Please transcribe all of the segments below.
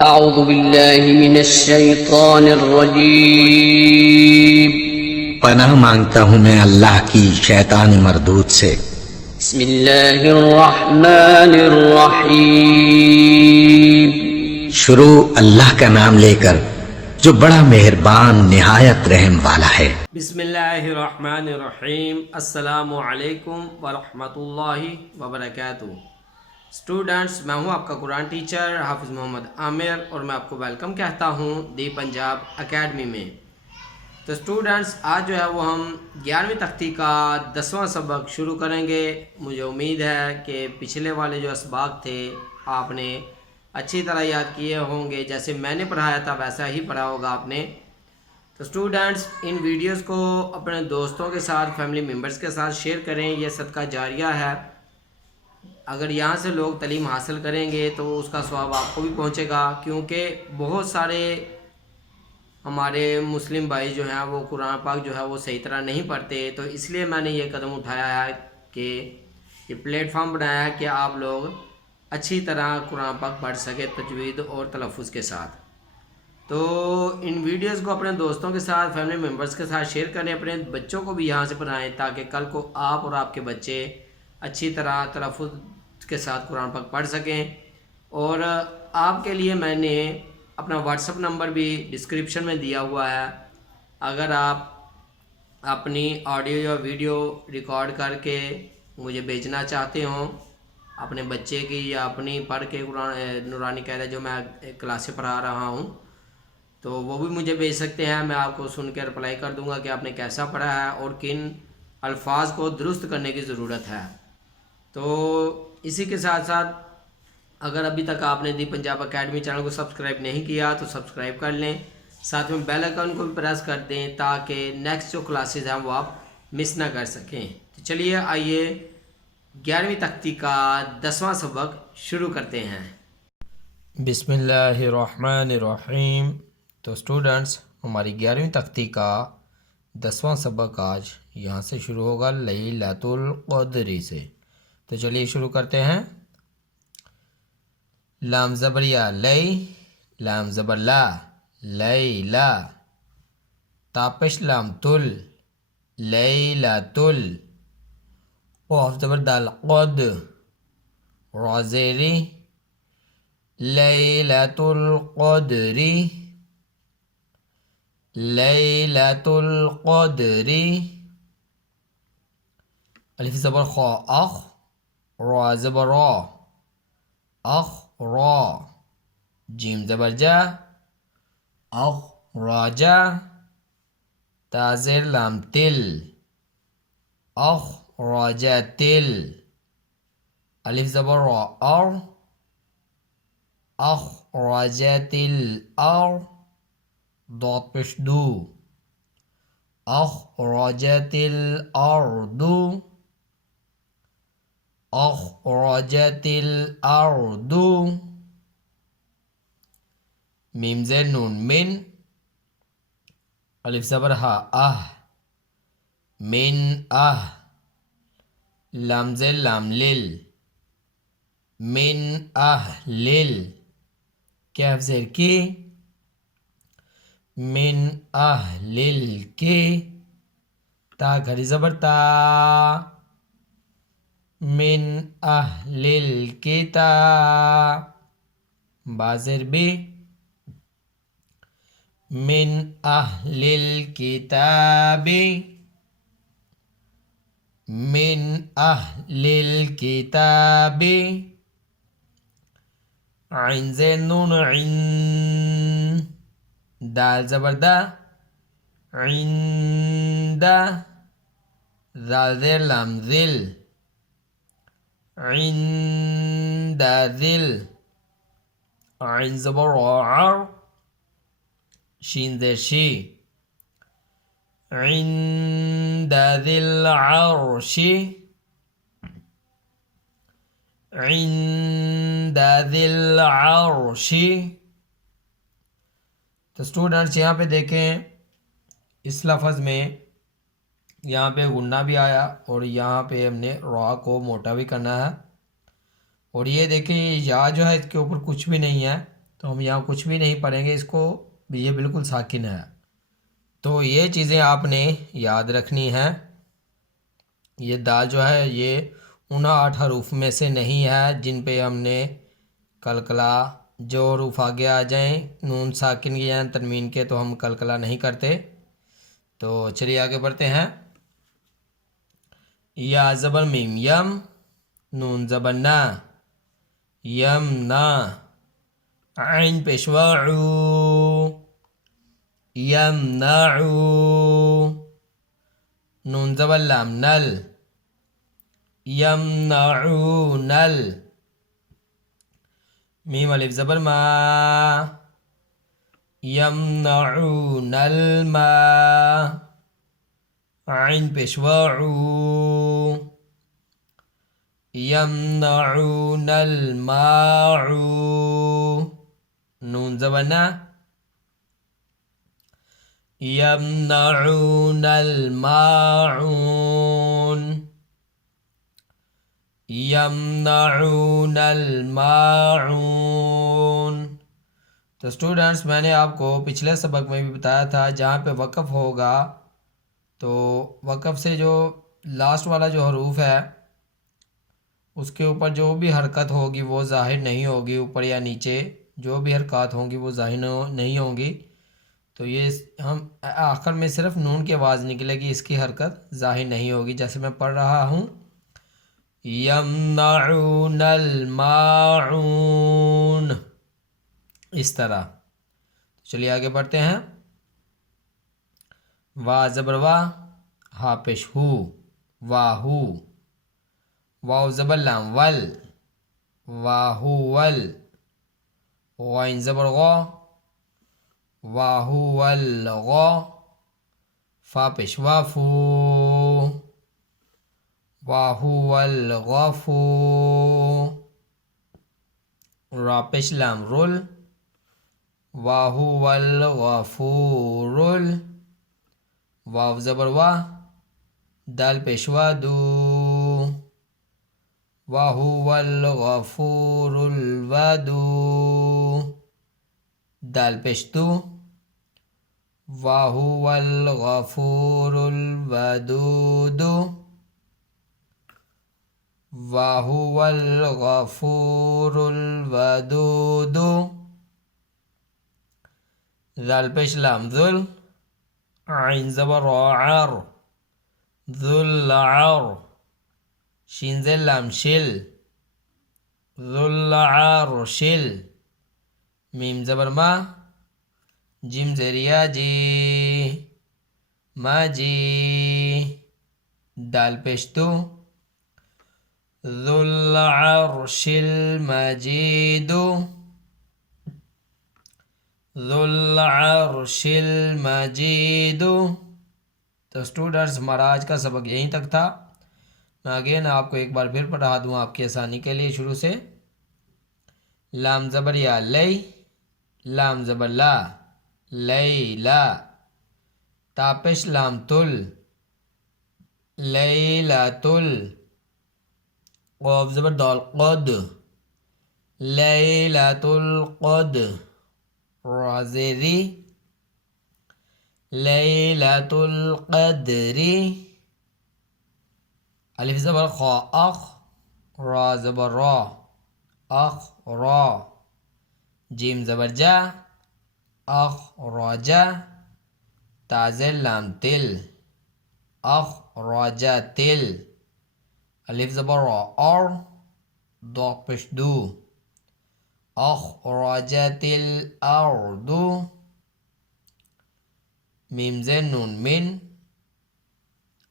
أعوذ بالله من الشيطان الرجيम पनाह मांगता हूँ मैं अल्लाह की शैतान मरदूद से। بسم الله الرحمن الرحيم शुरू अल्लाह का नाम लेकर जो बड़ा मेहरबान निहायत रहम वाला है। बिस्मिल्लाहिर्रहमानिर्रहीम। अस्सलामु अलैकुम वरहमतुल्लाहि वबरकातुहू। स्टूडेंट्स, मैं हूं आपका कुरान टीचर हाफिज़ मोहम्मद आमिर और मैं आपको वेलकम कहता हूं दी पंजाब एकेडमी में। तो स्टूडेंट्स, आज जो है वो हम 11वीं तख्ती का 10वां सबक शुरू करेंगे। मुझे उम्मीद है कि पिछले वाले जो असबाक थे आपने अच्छी तरह याद किए होंगे, जैसे मैंने पढ़ाया था वैसा ही पढ़ा होगा आपने। तो स्टूडेंट्स, इन वीडियोस को अपने दोस्तों के साथ, फैमिली मेम्बर्स के साथ शेयर करें। यह सदका जारिया है। अगर यहाँ से लोग तालीम हासिल करेंगे तो उसका स्वाब आपको भी पहुँचेगा, क्योंकि बहुत सारे हमारे मुस्लिम भाई जो हैं वो कुरान पाक जो है वो सही तरह नहीं पढ़ते। तो इसलिए मैंने ये कदम उठाया है कि ये प्लेटफॉर्म बनाया है कि आप लोग अच्छी तरह कुरान पाक पढ़ सके तजवीद और तलफ़ुज़ के साथ। तो इन वीडियोस को अपने दोस्तों के साथ, फैमिली मेम्बर्स के साथ शेयर करें। अपने बच्चों को भी यहाँ से पढ़ाएं ताकि कल को आप और आपके बच्चे अच्छी तरह तलफ़ुज़ के साथ कुरान पाक पढ़ सकें। और आपके लिए मैंने अपना व्हाट्सअप नंबर भी डिस्क्रिप्शन में दिया हुआ है। अगर आप अपनी ऑडियो या वीडियो रिकॉर्ड करके मुझे भेजना चाहते हों अपने बच्चे की या अपनी पढ़ के कुरान नूरानी कायदा जो मैं क्लासें पढ़ा रहा हूँ, तो वो भी मुझे भेज सकते हैं। मैं आपको सुन के रिप्लाई कर दूंगा कि आपने कैसा पढ़ा है और किन अल्फाज को दुरुस्त करने की ज़रूरत है। तो इसी के साथ साथ अगर अभी तक आपने दी पंजाब एकेडमी चैनल को सब्सक्राइब नहीं किया तो सब्सक्राइब कर लें। साथ में बेल आइकन को भी प्रेस कर दें ताकि नेक्स्ट जो क्लासेस हैं वो आप मिस ना कर सकें। तो चलिए आइए 11वीं तख्ती का 10वां सबक शुरू करते हैं। बिस्मिल्लाहिर्रहमानिर्रहीम। तो स्टूडेंट्स, हमारी 11वीं तख्ती का 10वां सबक आज यहाँ से शुरू होगा, लैलतुल क़द्र से। तो चलिए शुरू करते हैं। लाम ज़बरिया लई, लाम ज़बर ला, लैला। तापिश लाम तुल, लैलातुल। क़ाफ ज़बर दाल क़द, रोज़ेरी, लैलतुल क़द्री, लैलतुल क़द्री। अलिफ ज़बर ख़ा अख़, रा ज़बर रा, अख़ रा। जीम ज़बर जा, अख़ राजा। ताज़ेर लाम तिल, अख़ राजा तिल। अलिफ ज़बर रा और, अख़ राजा तिल और। दौत पेश दू, अख़ राजा तिल और दू, अख़ राजा तिल और दू। मीम ज़ेर नून मिन, अलिफ ज़बर हा आह, मिन आह। लाम ज़ेर लाम लिल, मिन आह लिल। कैफ ज़ेर की, मिन आह लिल की। ता घरी ज़बर ता, मिन आह लिल किता। बाज़ेर बी, मिन अहलिल किताबी, मिन अहलिल किताबी। ऐन ज़ेर नून ऐन, दाल ज़बर दा, इंदा। ज़ाल ज़ेर लाम ज़िल, इंदा ज़िल। ऐन ज़बर और, शीन ज़ेर शी, इंद ज़िल अर्शी, इंद ज़िल अर्शी। तो स्टूडेंट्स, यहाँ पे देखें इस लफ्ज़ में यहाँ पे गुन्ना भी आया और यहाँ पे हमने रा को मोटा भी करना है। और ये देखें, या जो है इसके ऊपर कुछ भी नहीं है, तो हम यहाँ कुछ भी नहीं पढ़ेंगे, इसको ये बिल्कुल साकिन है। तो ये चीज़ें आपने याद रखनी हैं। ये दाल जो है ये उन 8 हरूफ में से नहीं है जिन पे हमने कलकला, जो हरूफ आगे आ जाएं नून साकिन के या तनवीन के, तो हम कलकला नहीं करते। तो चलिए आगे बढ़ते हैं। या ज़बर मीम यम, नून ज़बर ना, यम ना, आइन पेशवा ऊ, यम ना ऊ, नून ज़बर लाम नल, यम ना ऊ नल, मीम अलिफ ज़बर मा, यम ना ऊ नल मा, आइन पेशवा ऊ, यमनऊनल माऊ, नून ज़बना, यमनऊनल माऊन, यमनऊनल माऊन। तो स्टूडेंट्स, मैंने आपको पिछले सबक में भी बताया था जहाँ पे वक़फ़ होगा तो वक़फ़ से जो लास्ट वाला जो हरूफ है उसके ऊपर जो भी हरकत होगी वो ज़ाहिर नहीं होगी, ऊपर या नीचे जो भी हरकत होंगी वो ज़ाहिर नहीं होंगी। तो ये हम आखिर में सिर्फ नून की आवाज़ निकलेगी, इसकी हरकत ज़ाहिर नहीं होगी। जैसे मैं पढ़ रहा हूँ यमनऊनल माऊन, इस तरह। चलिए आगे बढ़ते हैं। वा ज़बर वा, हा पेश हु, वाहू, वाव ज़बर लाम वल, वाहू वल, वाइन ज़बर गौ, वाहू वल गौ, फा पेश वाफू, वाहू वल गौफू, रा पेश लाम रुल, वाहू वल गफूरुल, वाव ज़बर वा, दाल पेशवा दू, वाहुवल गफूरुल वदू, दाल पेशतू, वाहुवल गफूरुल वदूदू, वाहुवल गफूरुल वदूदू, दाल पेश लाम ज़ुल, आइन ज़बर आर, ज़ुल आर, शीन ज़ेल लाम शिल, ज़ुल आर शिल, मीम ज़बर मा, जिम ज़ेरिया जी, मा जी, दाल पेशतू, ज़ुल अर्शिल मजीदू, ज़ुल अर्शिल मजीदू। तो स्टूडेंट्स, हमारा आज का सबक यहीं तक था। मैं अगेन आपको एक बार फिर पढ़ा दूँ आपकी आसानी के लिए शुरू से। लाम ज़बर या लई, लाम ज़बर ला, लई ला, तापेश लाम तुल, लई ला तुल, क़ाफ ज़बर दाल क़द, लई ला तुल क़द, रा ज़ेरी, लई ला तुल क़दरी, अलिफ ज़बर ख़ा अख़, रा ज़बर रा, अख़ रा, जीम ज़बर जा, अख़ राजा, ताज़ेल लाम तिल, अख़ राजा तिल, अलिफ ज़बर रा और, दो पेश दू, अख़ राजा तिल अर्दू, मीम ज़ेन नून मिन,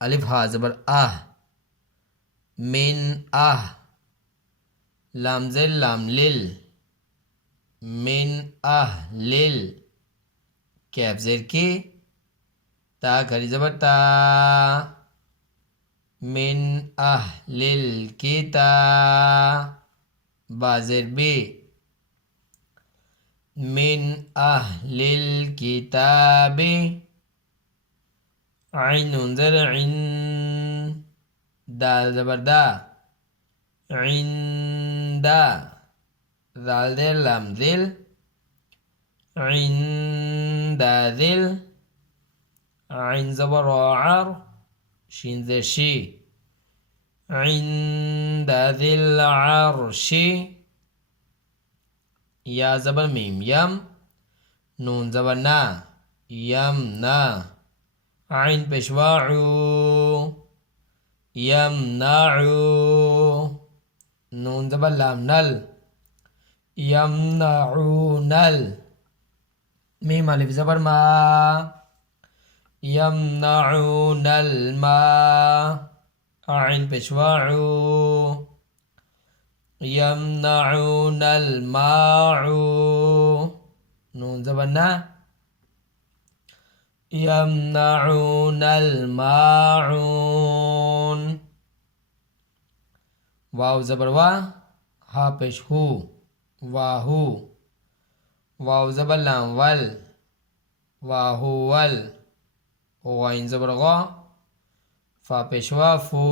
अलिफ हा ज़बर आह, मिन आह, लाम ज़ेल लाम लिल, मिन आह लिल, कैफ ज़ेर की, ता खरी ज़बर ता, मिन आह लिल किता, बा ज़ेर बी, मिन आह लिल किताबी, आइन नून ज़ेर इन, दाल ज़बर दा, इंदा, दाल ज़ेर लाम ज़िल, عند ذل عين زبر عر شين ذي شي عند ذي العرش या ज़बर मीम यम नून ज़बर ना यम ना आइन पेशवा यम नाउ नून ज़बर लाम नल यम नाउ नल मीम अलिफ ज़बर मा यम नाउ नल मा आइन पेशवा यमनऊन अलमाउ नून ज़बर ना यमनऊन अलमाउन वाव ज़बर वा हा पेश हु वाहु वाव ज़बर लाम वल वाहु वल वाइन ज़बर गा फा पेश वा फू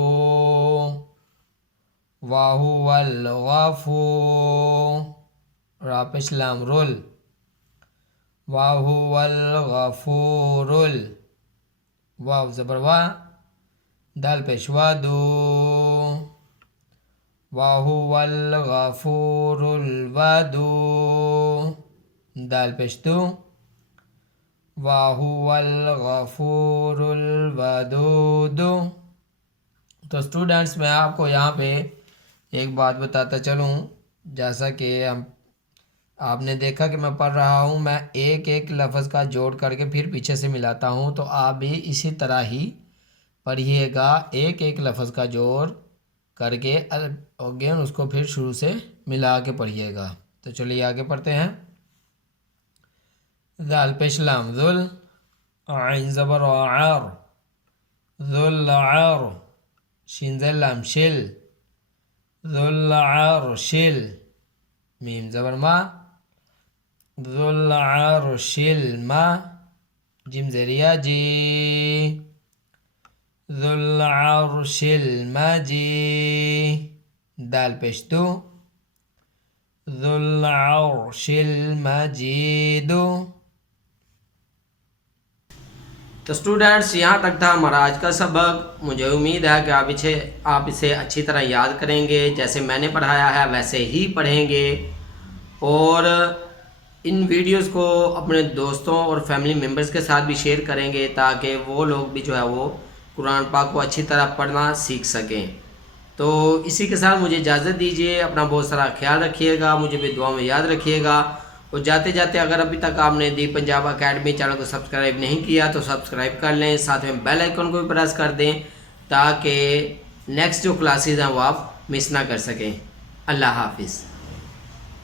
वाहु वल गफू रा पेश लाम रुल वाहु वल गफूरुल वाव ज़बर वा दाल पेश वा दो वाहु वल गफूरुल वदू दाल पेश दो वाहु वल गफूरुल वदूदू। तो स्टूडेंट्स मैं आपको यहाँ पे एक बात बताता चलूँ, जैसा कि आपने देखा कि मैं पढ़ रहा हूँ, मैं एक एक लफ्ज़ का जोड़ करके फिर पीछे से मिलाता हूँ, तो आप भी इसी तरह ही पढ़िएगा, एक एक लफ्ज़ का जोड़ करके अगेन उसको फिर शुरू से मिला के पढ़िएगा। तो चलिए आगे पढ़ते हैं। दाल पेश लाम ज़ुल आइन ज़बर आर ज़ुल आर शीन ज़ेल लाम शिल ज़ुल अर्शिल मीम ज़बर मा ज़ुल अर्शिल मा जिम ज़ेरिया जी ज़ुल अर्शिल माजी दाल पेश दो ज़ुल अर्शिल मजीदो। तो स्टूडेंट्स यहाँ तक था हमारा आज का सबक। मुझे उम्मीद है कि आप इसे अच्छी तरह याद करेंगे, जैसे मैंने पढ़ाया है वैसे ही पढ़ेंगे, और इन वीडियोस को अपने दोस्तों और फैमिली मेम्बर्स के साथ भी शेयर करेंगे, ताकि वो लोग भी जो है वो कुरान पाक को अच्छी तरह पढ़ना सीख सकें। तो इसी के साथ मुझे इजाज़त दीजिए। अपना बहुत सारा ख्याल रखिएगा, मुझे भी दुआ में याद रखिएगा, और जाते जाते अगर अभी तक आपने दी पंजाब अकेडमी चैनल को सब्सक्राइब नहीं किया तो सब्सक्राइब कर लें, साथ में बेल आइकन को भी प्रेस कर दें, ताकि नेक्स्ट जो क्लासेस हैं वो आप मिस ना कर सकें। अल्लाह हाफिज़।